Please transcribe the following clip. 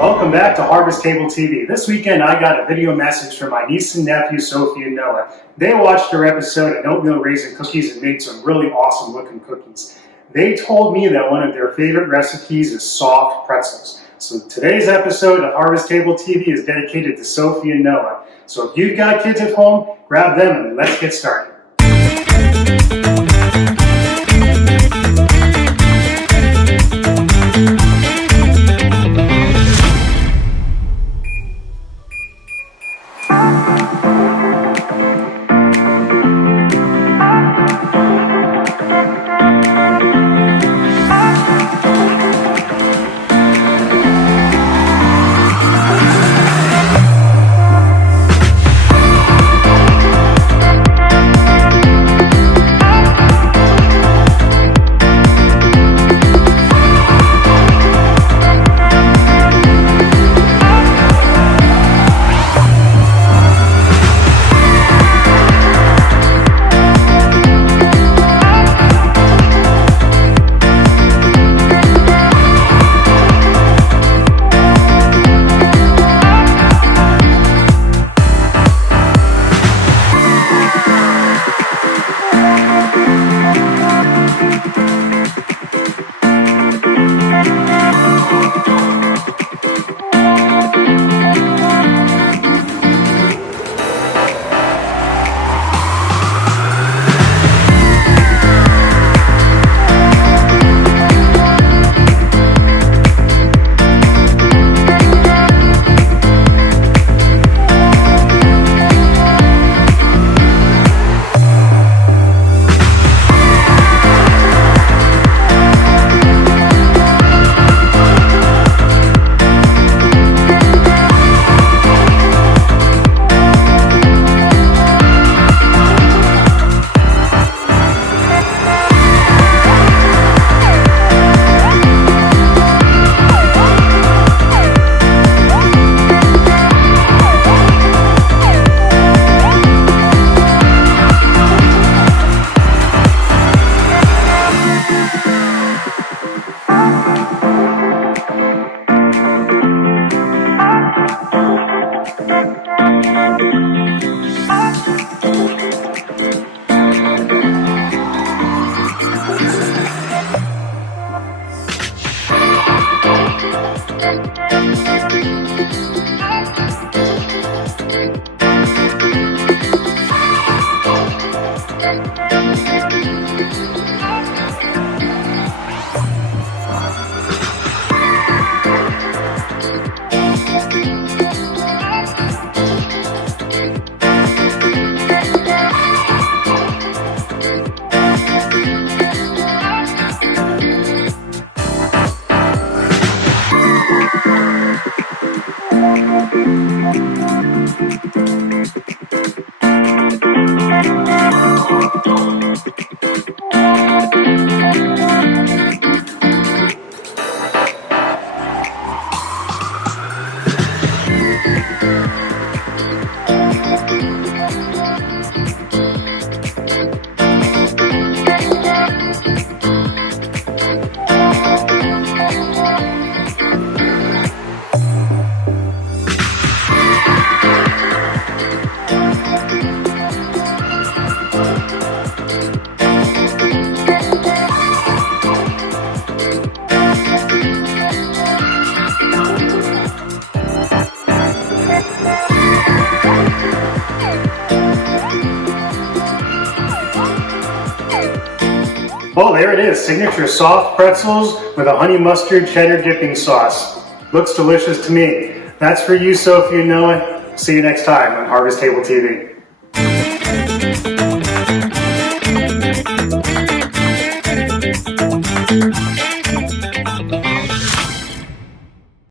Welcome back to Harvest Table TV. This weekend I got a video message from my niece and nephew, Sophie and Noah. They watched our episode of Oatmeal Raisin Cookies and made some really awesome looking cookies. They told me that one of their favorite recipes is soft pretzels. So today's episode of Harvest Table TV is dedicated to Sophie and Noah. So if you've got kids at home, grab them and let's get started. Well, there it is, signature soft pretzels with a honey mustard cheddar dipping sauce. Looks delicious to me. That's for you, Sophie and Noah. See you next time on Harvest Table TV.